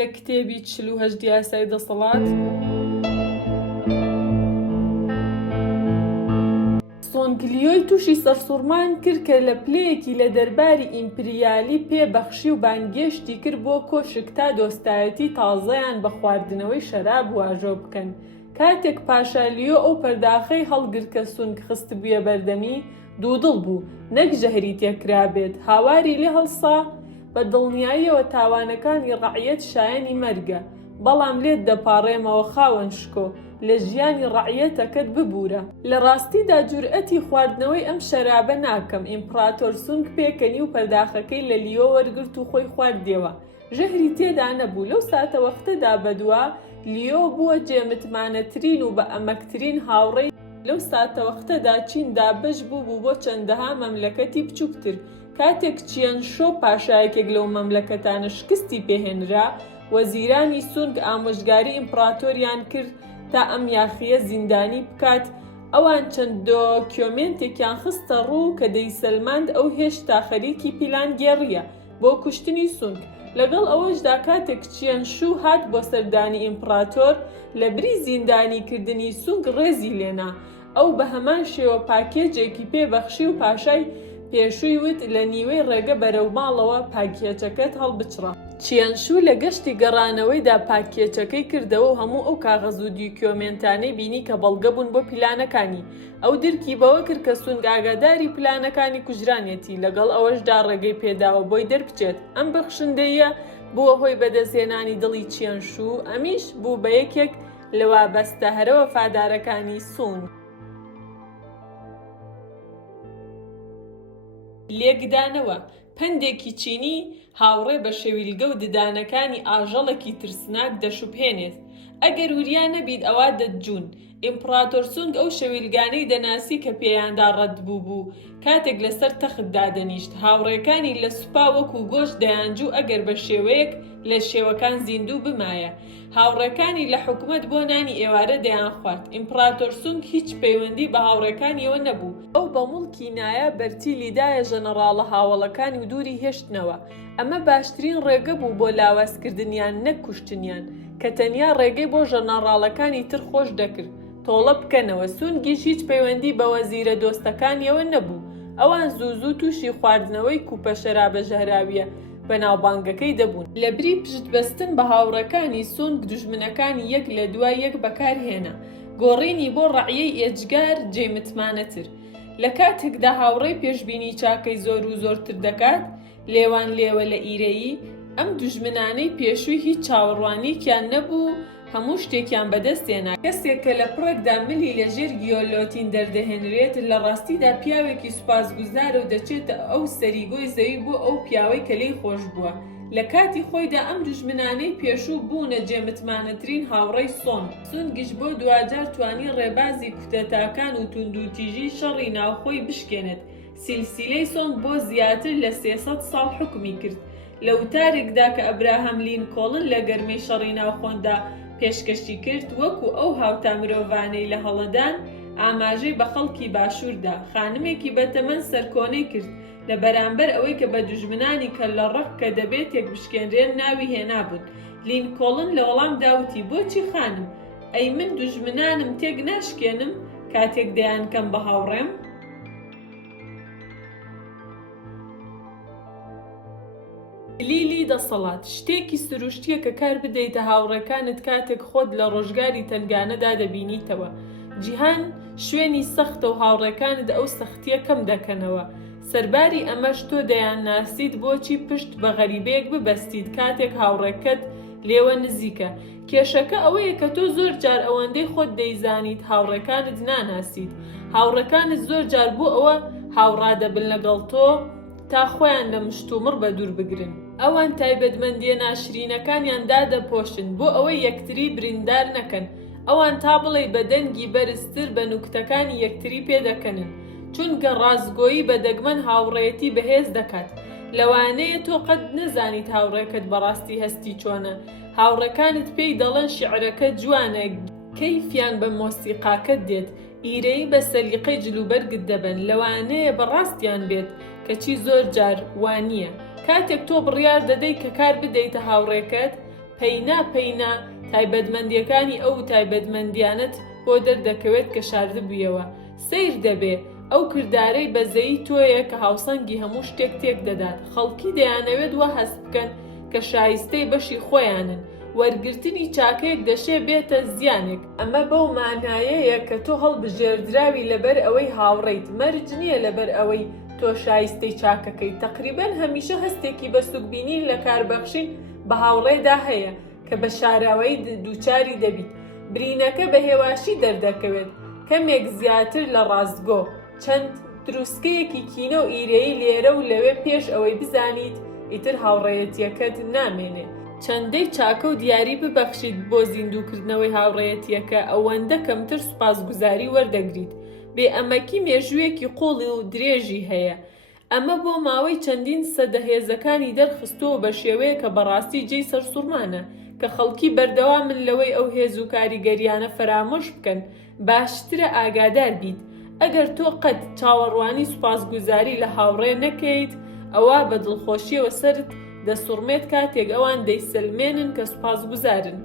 لە کتێبی 48 یاسای دەسەڵات. سۆنگلیۆی تووشی سەرسوڕمان کرد کە لە پلەیەکی لە دەرباری ئیمپریالی پێبەخشی و بانگێشتی کرد بۆ کۆشک تا دۆستایەتی تازەیان بە خواردنەوەی شەراب واژۆ بکەن. کاتێک پاشا لیۆ ئەو پەرداخەی هەڵگرت کە سونگ خست بوویە بەردەمی، دوودڵ بوو نەک ژەهری تێکرابێت، هاواری لێ هەڵسا بە دڵنیاییەوە تاوانەکانی ڕەعیەت شایەنی مەرگە، بەڵام لێت دەپاڕێمەوە خاوەن شکۆ، لە ژیانی ڕەعیەتەکەت ببوورە. لە ڕاستیدا جورئەتی خواردنەوەی ئەم شەرابە ناکەم. ئیمپراتۆر سونگ پێکەنی و پەرداخەکەی لە لیۆ وەرگرت و خۆی خواردیەوە. ژەهری تێدا نەبوو. لەو ساتە وەختەدا بەدووە لیۆ بووە جێمتمانەترین و بە ئەمەکترین هاوڕێی. لەو ساتە وەختەدا چین دابەش بوو بۆ چەندەها مەملەکەتی بچووکتر. کاتێک چیەنشۆ پاشایەکێک لەو مەملەکەتانە شکستی پێهێنرا، وەزیرانی سونگ ئامۆژگاری ئیمپراتۆریان کرد تا ئەم یاخیە زیندانی بکات. ئەوان چەند دۆکیۆمنتێکیان خستە ڕوو کە دەیسەلماند ئەو هێشتا خەریکی پیلان گێڕیە بۆ کوشتنی سونگ. لەگەڵ ئەوەشدا کاتێک چیەنشو هات بۆ سەردانی ئیمپراتۆر، لە بری زیندانیکردنی سونگ ڕێزی لێنا. ئەو بە هەمان شێوە پاکێجێکی پێبەخشی و پاشای پێشووی وت لە نیوەی ڕێگە بەرەو ماڵەوە پاکێچەکەت هەڵبچڕە. چیەنشو لە گەشتی گەڕانەوەیدا پاکێچەکەی کردەوە و هەموو ئەو کاغەز و دیکۆمنتانەی بینی کە بەڵگە بوون بۆ پلانەکانی. ئەو درکی بەوە کرد کە سونگ ئاگاداری پلانەکانی کوژرانێتی، لەگەڵ ئەوەشدا ڕێگەی پێداوە بۆی دەربچێت. ئەم بەخشندەیە بووە هۆی بەدەستهێنانی دڵی چیەنشو، ئەمیش بوو بە یەکێک لە وابەستە هەرە وەفادارەکانی سونگ. لێکدانەوە پەندێکی چینی هاوڕێ بە شەویلگە و ددانەکانی ئاژەڵێکی ترسناک دەشوبهێنێت. ئەگەر وریان نەبیت ئەوا دەتجوون. ئیمپراتۆر سونگ ئەو شەویلگانەی دەناسی کە پێیاندا ڕەت بوو. کاتێک لەسەر تەختدا دەنیشت، هاوڕێکانی لە سوپا وەکو گۆشت دەیانجوو ئەگەر بە شێوەیەک لە شێوەکان زیندوو بمایە. هاوڕێکانی لە حکومەت بۆ نانی ئێوارە دەیان خوارد. ئیمپراتۆر سونگ هیچ پەیوەندی بە هاوڕێکانیەوە نەبوو. ئەو بە موڵکی نایە بەرتیلی دایە ژەنەڕاڵە هاوڵەکانی و دووری هێشتنەوە. ئەمە باشترین ڕێگە بوو بۆ لاوازکردنیان نەک کوشتنیان، کە تەنیا ڕێگەی بۆ ژەنەڕاڵەکانی تر خۆش دەکرد تۆڵە بکەنەوە. سونگیش هیچ پەیوەندی بە وەزیرە دۆستەکانیەوە نەبوو. ئەوان زوو تووشی خواردنەوەی کوپە شەرابە ژەهراویە بەناوبانگەکەی دەبوون. لە بری پشتبەستن بە هاوڕەکانی سونگ دژمنەکانی یەک لە دوای یەک بەکارهێنا، گۆڕینی بۆ ڕەعیەی ئێجگار جێمتمانەتر. لە کاتێکدا هاوڕێی پێشبینی چاکەی زۆر و زۆرتر دەکات، لێوان لێوە لە ئیرەیی، ئەم دژمنانەی پێشووی هیچ چاوەڕوانیکیان نەبوو، هەموو شتێکیان بەدەستێنا. کەسێک کە لە پڕێکدا ملی لەژێر گیۆلۆتین دەردەهێنرێت، لە ڕاستیدا پیاوێکی سوپاسگوزارە و دەچێتە ئەو سەریگۆی زەوی بۆ ئەو پیاوەی کە لێی خۆش بووە. لە کاتی خۆیدا ئەم دژمنانەی پێشوو بوونە جێمتمانەترین هاوڕێی سونگیش بۆ دوجار توانی ڕێبازی کوتەتاکان و توندوتیژی شەڕی ناوخۆی بشکێنێت. سیلسیلەی سۆنگ بۆ زیاتر لە 300 ساڵ حکمی کرد. لە وتارێکدا کە ئەبراهەم لینکۆڵن لە گەرمەی شەڕی ناوخۆندا پێشکەشی کرد، وەکو ئەو هاوتا مرۆڤانەی لە هەڵەدان ئاماژەی بە خەڵکی باشووردا خانمێکی بەتەمەن سەرکۆنەی کرد لە بەرامبەر ئەوەی کە بە دژمنانی کە لە ڕەق کە دەبێت تێک بشکێنرێن ناوی هێنابوون. لینکۆڵن لە وەڵام داوتی بۆچی خانم؟ ئەی من دژمنانم تێک ناشکێنم کاتێک دەیان کەم بە هاوڕێم؟ لیلی دەسەڵات شتێکی سروشتیە کە کار بدەیتە هاوڕێکانت کاتێک خۆت لە ڕۆژگاری تەنگانەدا دەبینیتەوە. جیهان شوێنی سەختە و هاوڕێکانت ئەو سەختیە کەم دەکەنەوە. سەرباری ئەمەش تۆ دەیان ناسیت بۆچی پشت بە غەریبەیەک ببەستیت کاتێک هاوڕێکەت لێوە نزیکە. کێشەکە ئەوەیە کە تۆ زۆر جار ئەوەندەی خۆت دەیزانیت هاوڕێکانت ناناسیت. هاوڕێکانت زۆر جار بۆ ئەوە هاوڕادەبن لەگەڵ تۆ تا خۆیان لە مشتومڕ بە دوور بگرن. ئەوان تایبەتمەندیە ناشرینەکانیان دادەپۆشن بۆ ئەوەی یەکتری بریندار نەکەن. ئەوان تا بڵێ بە دەنگی بەرزتر بە نوکتەکانی یەکتری پێدەکەنن، چونکە ڕازگۆیی بە دەگمەن هاوڕێیەتی بەهێز دەکات. لەوانەیە تۆ قەت نەزانیت هاوڕێکت بەڕاستی هەستی چۆنە. هاوڕێکانت پێی دەڵێن شیعرەکە جوانە، کەیفیان بە مۆسیقاکەت دێت، ئیرەی بە سەلیقەی جلوبەرگت دەبن. لەوانەیە بەڕاستیان بێت کەچی زۆر جار وانییە. کاتێک تۆ بڕیار دەدەی کە کار بدەیتە هاوڕێکەت، پەینا تایبەتمەندیەکانی ئەو تایبەتمەندیانەت بۆ دەردەکەوێت کە شاردبوویەوە. سەیر دەبێ ئەو کردارەی بەزەیی تۆیە کە هاوسەنگی هەموو شتێک تێک دەدات. خەڵکی دەیانەوێت وە هەست بکەن کە شایستەی بەشی خۆیانن. وەرگرتنی چاکەیەک دەشێ بێتە زیانێک. ئەمە بەو مانایەیە کە تۆ هەڵبژێردراوی لەبەر ئەوەی هاوڕێیت، مەرج نییە لەبەر ئەوەی تۆ شایستەی چاکەکەی. تەقریبەن هەمیشە هەستێکی بە سوکبینین لە کاربەخشین بە هاوڕێدا هەیە کە بە شاراوەی دووچاری دەبیت. برینەکە بە هێواشی دەردەکەوێت، کەمێک زیاتر لە ڕاستگۆ، چەند دروستکەیەکی کینە و ئیرەیی لێرە و لەوێ پێش ئەوەی بزانیت ئیتر هاوڕێیەتیەکەت نامێنێ. چەندەی چاکە و دیاری ببەخشیت بۆ زیندووکردنەوەی هاوڕێیەتیەکە ئەوەندە کەمتر سوپاسگوزاری وەردەگریت. بێ ئەمەکی مێژوویەکی قوڵی و درێژی هەیە. ئەمە بۆ ماوەی چەندین سەدە هێزەکانی دەرخستۆ بە شێوەیە کە بەڕاستی جێی سەرسوڕمانە کە خەڵکی بەردەوامن لەوەی ئەو هێز و کاریگەریانە فەرامۆش بکەن. باشترە ئاگادار بیت. ئەگەر تۆ قەت چاوەڕوانی سوپاسگوزاری لە هاوڕێ نەکەیت، ئەوە بە دڵخۆشیەوە سەرت دەسوڕمێت کاتێک ئەوان دەیسەلمێنن کە سوپاسگوزارن.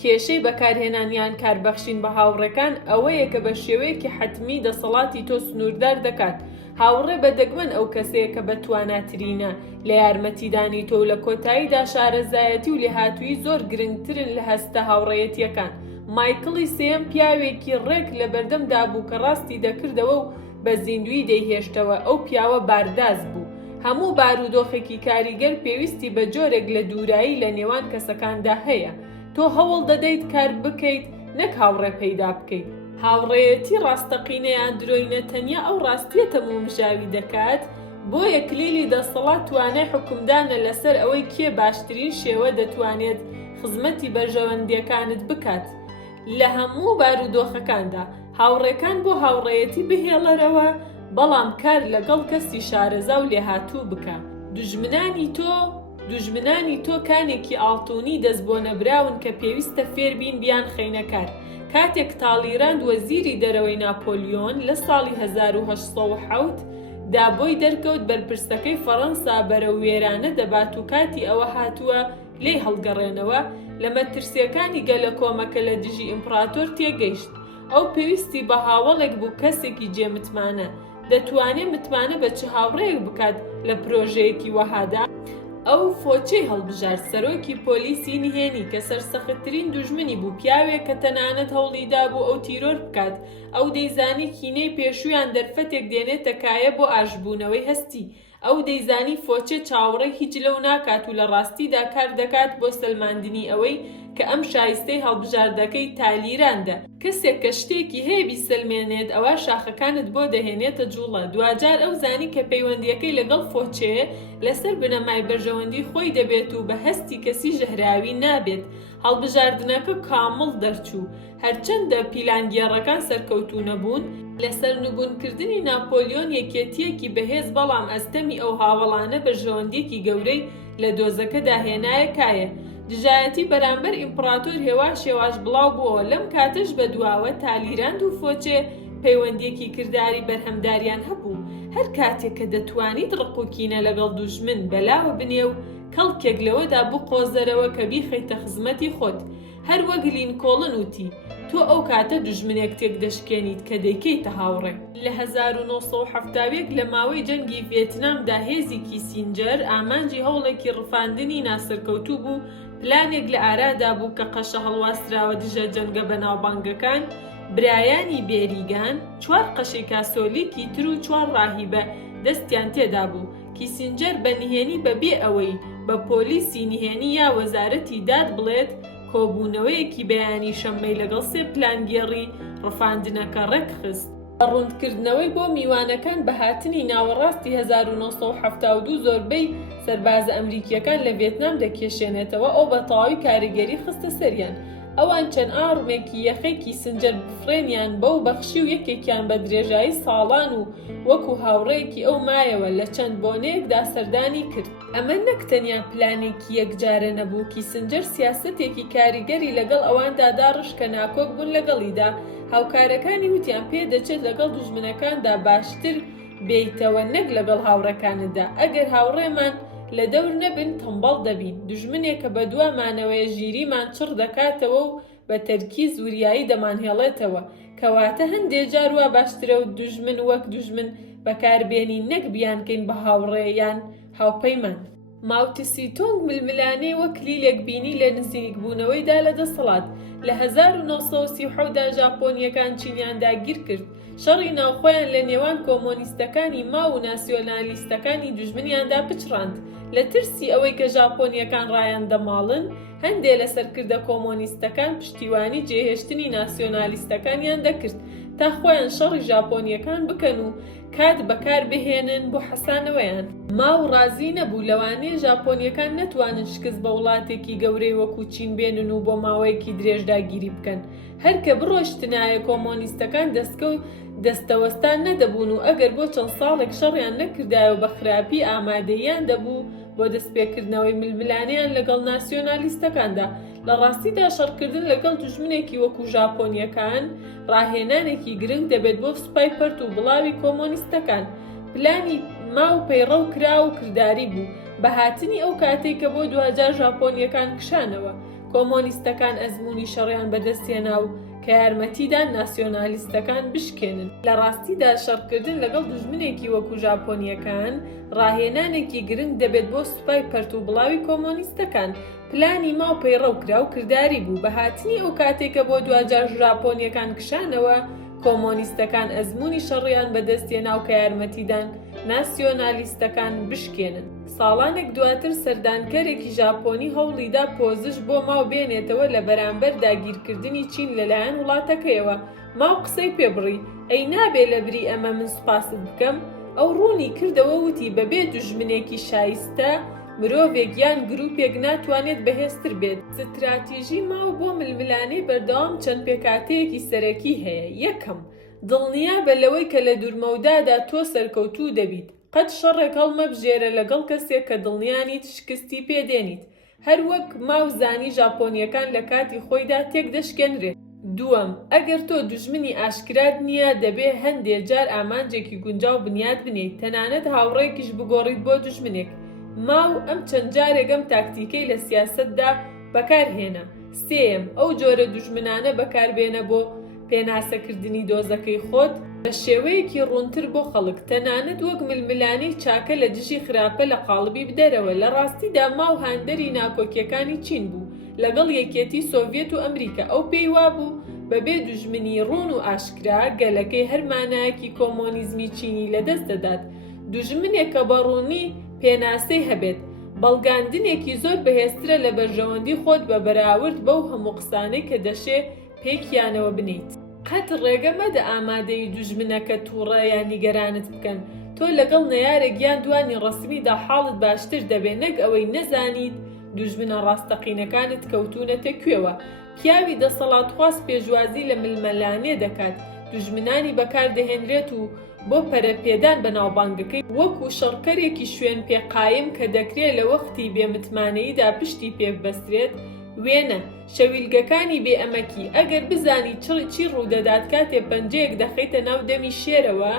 کێشەی بەکارهێنان یان کاربەخشین بە هاوڕێکان ئەوەیە کە بە شێوەیەکی حتمی دەسەڵاتی تۆ سنووردار دەکات. هاوڕێ بەدەگمەن ئەو کەسەیە کە بە تواناترینە لە یارمەتیدانی تۆ و لە کۆتاییدا شارەزایەتی و لێهاتووی زۆر گرنگترن لە هەستە هاوڕێیەتیەکان. مایکڵی سێم پیاوێکی ڕێک لە بەردەمدا بوو کە ڕاستی دەکردەوە و بە زیندوی دەیهێشتەوە. ئەو پیاوە بارداز بوو. هەموو بارودۆخێکی کاریگەر پێویستی بە جۆرێک لە دوورایی لە نێوان کەسەکاندا هەیە. تۆ هەوڵ دەدەیت کار بکەیت، نەک هاوڕێ پەیدا بکەیت. هاوڕێیەتی ڕاستەقینەیان درۆینە تەنیا ئەو ڕاستیەتە مومژاوی دەکات. بۆ یەکلیلی دەسەڵات توانای حکومدانە لەسەر ئەوەی کێ باشترین شێوە دەتوانێت خزمەتی بەرژەوەندیەکانت بکات. لە هەموو بارودۆخەکاندا هاوڕێکان بۆ هاوڕێیەتی بهێڵەرەوە، بەڵام کار لەگەڵ کەسی شارەزا و لێهاتوو بکە. دوژمنانی تۆ کانێکی ئاڵتوونی دەست بۆ نەبراون کە پێویستە فێربین بیان خەینەکار. کاتێک تاڵیراند وەزیری دەرەوەی ناپۆلیۆن لە ساڵی 1807 دابۆی دەرکەوت بەرپرسەکەی فەڕەنسا بەرەو وێرانە دەبات و کاتی ئەوە هاتووە لێی هەڵگەڕێنەوە لە مەترسیەکانی گەلە کۆمەکە لە دژی ئیمپراتۆر تێگەیشت. ئەو پێویستی بە هاوڵێک بوو کەسێکی جێمتمانە دەتوانێت متمانە بە چ هاوڕێیەک بکات لە پرۆژەیەکی وەهادا. ئەو فۆچەی هەڵبژارد سەرۆکی پۆلیسی نهێنی کە سەرسەختترین دوژمنی بوو، پیاوێک کە تەنانەت هەوڵیدا بوو ئەو تیرۆر بکات. ئەو دەیزانی کینەی پێشویان دەرفەتێک دێنێتە کایە بۆ ئاشبوونەوەی هەستی. ئەو دەیزانی فۆچێ چاوەڕێ هیچ لەو ناکات و لە ڕاستیدا کار دەکات بۆ سەلماندنی ئەوەی کە ئەم شایستەی هەڵبژاردەکەی تالیراندا. کەسێک کە شتێکی هەیە بیسەلمێنێت ئەوە شاخەکانت بۆ دەهێنێتە جوڵە. دوجار ئەو زانی کە پەیوەندیەکەی لەگەڵ فۆچێ لەسەر بنەمای بەرژەوەندی خۆی دەبێت و بە هەستی کەسی ژەهراوی نابێت. هەڵبژاردنەکە کامڵ دەرچوو. هەرچەندە پیلانگێڕەکان سەرکەوتوو نەبوون، لەسەر نوبوونکردنی ناپۆلیۆن یەکێتیەکی بەهێز بەڵام ئەستەمی ئەو هاوڵانە بەرژەوەندیەکی گەورەی لە دۆزەکەدا هێنایە کایە. دژایەتی بەرامبەر ئیمپراتۆر هێواش بڵاو بووە. لەم کاتەش بەدواوە تالیراند و فۆچێ پەیوەندیەکی کردداری بەرهەمداریان هەبوو. هەر کاتێک کە دەتوانیت ڕقوکینە لەگەڵ دوژمن بەلاوە بنێ و کەڵکێک لەوەدا بقۆزەرەوە کە بیخەیتە خزمەتی خۆت. هەر وەک لینکۆڵن وتی، تۆ ئەو کاتە دوژمنێک تێک دەشکێنیت کە دەیکەیتە هاوڕێ. لە 1970 لە ماوەی جەنگی ڤێتنامدا هێزی کیسینجەر ئامانجی هەوڵێکی ڕفاندنی ناسەرکەوتوو بوو. پلانێک لە ئارادا بوو کە قەشە هەڵواستراوە دژە جەنگە بەناوبانگەکان، برایانی بێریگان، 4 قەشەی کاسۆلیکی تر و 4 ڕاهیبە دەستیان تێدا بوو. کیسینجەر بە نهێنی بەبێ ئەوەی بە پۆلیسی نهێنی یا وەزارەتی داد بڵێت، کۆبوونەوەیەکی بەیانی شەممەی لەگەڵ 3 پلانگێڕی ڕفاندنەکە ڕێکخست. ڕوندکردنەوەی بۆ میوانەکان بە هاتنی ناوەڕاستی 1972 زۆربەی سەربازە ئەمریکیەکان لە ڤێتنام دەکێشێنێتەوە. ئەو بە تەواوی کاریگەری خستە سەریان. ئەوان چەند ئاڕمێکی یەخەی کیسینجەر بفرێنیان بەو بەخشی و یەکێکیان بە درێژایی ساڵان و وەکو هاوڕێیەکی ئەو مایەوە لە چەند بۆنەیەکدا سەردانی کرد. ئەمە نەک تەنیا پلانێکی یەکجارە نەبوو. کیسینجەر سیاسەتێکی کاریگەری لەگەڵ ئەواندا داڕش کە ناکۆک بوون لەگەڵیدا. هاوکارەکانی وتیان پێ دەچێت لەگەڵ دوژمنەکاندا باشتر بێیتەوە نەک لەگەڵ هاوڕەکانتدا. ئەگەر هاوڕێمان لە دەور نەبن تەمبەڵ دەبین. دوژمنێک کە بە دوامانەوەی ژیریمان چڕ دەکاتەوە و بە تەرکیز وریایی دەمانهێڵێتەوە، کەواتە هەندێک جار وا باشترە و دوژمن وەک دوژمن بەکاربێنی نەک بیانکەین بە هاوڕێ یان هاوپەیمان. ماوتسی تۆنگ ململانەی وەک لیلێک بینی لە نزیکبوونەوەیدا لە دەسەڵات. لە 1930دا ژاپۆنیەکان چینیان داگیر کرد. شەڕی ناوخۆیان لە نێوان کۆمۆنیستەکانی ماو و ناسیۆنالیستەکانی دوژمنیاندا پچڕاند. لە ترسی ئەوەی کە ژاپۆنیەکان ڕایان دەماڵن، هەندێک لە سەرکردە کۆمۆنیستەکان پشتیوانی جێهێشتنی ناسیۆنالیستەکانیان دەکرد تا خۆیان شەڕی ژاپۆنیەکان بکەن و کات بەکار بهێنن بۆ حەسانەوەیان. ماو ڕازی نەبوو لەوانەیە ژاپۆنیەکان نەتوانن شکست بە وڵاتێکی گەورەی وەکو چین بێنن و بۆ ماوەیەکی درێژدا گیری بکەن. هەرکە بڕۆشتنایە کۆمۆنیستەکان دەستەوەستان نەدەبوون و ئەگەر بۆ چەند ساڵێک شەڕیان نەکردایە و بە خراپی ئامادەیان دەبوو بۆ دەستپێکردنەوەی ململانەیان لەگەڵ ناسیۆنالیستەکاندا. لە ڕاستیدا شەڕکردن لەگەڵ دوژمنێکی وەکو ژاپۆنیەکان ڕاهێنانێکی گرنگ دەبێت بۆ سوپای پەرت و بڵاوی کۆمۆنیستەکان. پلانی ماو پەیڕەو کرا و کردداری بوو بە هاتنی ئەو کاتێک کە بۆ دوجار ژاپۆنیەکان کشانەوە. کۆمۆنیستەکان ئەزمموی شەڕیان بەدەستێنا و کە یارمەتیدان ناسیۆنالیستەکان بشکێنن. لە ڕاستیدا شەڕکردن لەگەڵ دوژمنێکی وەکو ژاپۆنیەکان ڕاهێنانێکی گرنگ دەبێت بۆ سوپای پەرت و بڵاوی کۆمۆنیستەکان. پلانی ماو پەیڕەو کرا و کردداری بوو بە هاتنی ئەو کاتێکە بۆ دوجار ژاپۆنیەکان کشانەوە. کۆمۆنیستەکان ئەزمموی شەڕیان بەدەستێنا و کە یارمەتیدان ناسیۆنالیستەکان بشکێنن. ساڵانێک دواتر سەردانکەرێکی ژاپۆنی هەوڵیدا پۆزش بۆ ماو بێنێتەوە لە بەرامبەر داگیرکردنی چین لەلایەن وڵاتەکەیەوە. ماو قسەی پێبڕی: ئەی نابێ لە بری ئەمە من سوپاست بکەم. ئەو ڕوونی کردەوە وتی بەبێ دوژمنێکی شایستە مرۆڤێک یان گروپێک ناتوانێت بەهێزتر بێت. ستراتیژی ماو بۆ ململانەی بەردەوام چەند پێکاتەیەکی سەرەکی هەیە. یەکەم، دڵنیا بە لەوەی کە لە دوورمەودادا تۆ سەرکەوتوو دەبیت. قەت شەڕێک هەڵمەبژێرە لەگەڵ کەسێک کە دڵنیانیت شکستی پێدێنیت، هەروەک ماو زانی ژاپۆنیەکان لە کاتی خۆیدا تێک دەشکێنرێت. دووەم، ئەگەر تۆ دوژمنی ئاشکرات نییە دەبێ هەندێک جار ئامانجێکی گونجاو بنیاد بنیت، تەنانەت هاوڕێکیش بگۆڕیت بۆ دوژمنێک. ماو ئەم چەند جارێکم تاکتیکەی لە سیاسەتدا بەکارهێنا. سێم، ئەو جۆرە دوژمنانە بەکاربێنە بۆ پێناسەکردنی دۆزەکەی خۆت بە شێوەیەکی ڕوونتر بۆ خەڵک، تەنانەت وەک ململانەی چاکە لە دژی خراپە لە قاڵبی بدەرەوە. لە ڕاستیدا ماو هاندەری ناکۆکیەکانی چین بوو لەگەڵ یەکێتی سۆڤێت و ئەمریکا. ئەو پێی وابوو بەبێ دوژمنی ڕوون و ئاشکرا گەلەکەی هەر مانایەکی کۆمۆنیزمی چینی لەدەست دەدات. دوژمنێک کە بەڕوونی پێناسەی هەبێت، بەڵگاندنێکی زۆر بەهێزترە لە بەرژەوەندی خۆت بە بەراورد بەو هەموو قسانەی کە دەشێ پێکیانەوە بنیت. قەت ڕێگە مەدە ئامادەی دوژمنەکە تووڕە یان نیگەرانت بکەن. تۆ لەگەڵ نەیارێک یان دوانی ڕەسمیدا حاڵت باشتر دەبێت نەک ئەوەی نەزانیت دوژمنە ڕاستەقینەکانت کەوتونەتە کوێوە. پیاوی دەسەڵاتخواست پێشوازی لە ململانێ دەکات، دوژمنانی بەکاردەهێنرێت و بۆ پەرەپێدان بە ناوبانگەکەی وەکو شەڕکەرێکی شوێن پێقایم کە دەکرێت لە وەختی بێمتمانەییدا پشتی پێبەسترێت. وێنە شەویلگەکانی بێئەمەکی ئەگەر بزانی چی ڕوودەدات کاتێ پەنجەیەک دەخەیتە ناو دەمی شێرەوە،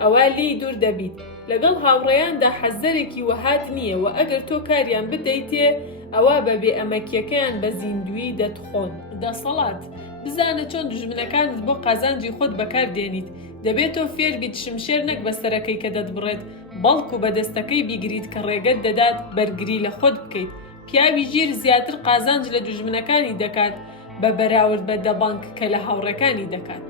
ئەوە لێی دوور دەبیت. لەگەڵ هاوڕێیاندا حەزەرێکی وەهات نییە و ئەگەر تۆ کاریان بدەیتێ ئەوە بە بێئەمەکیەکەیان بە زیندوی دەتخۆن. دەسەڵات بزانە چۆن دوژمنەکانت بۆ قازانجی خۆت بەکاردێنیت. دەبێت تۆ فێر بیت شمشێر نەک بەسەرەکەی کە دەتبڕێت، بەڵکو بە دەستەکەی بیگریت کە ڕێگەت دەدات بەرگری لە خۆت بکەیت. پیاوی ژیر زیاتر قازانج لە دوژمنەکانی دەکات بە بەراورد بە دەبانک کە لە هاوڕەکانی دەکات.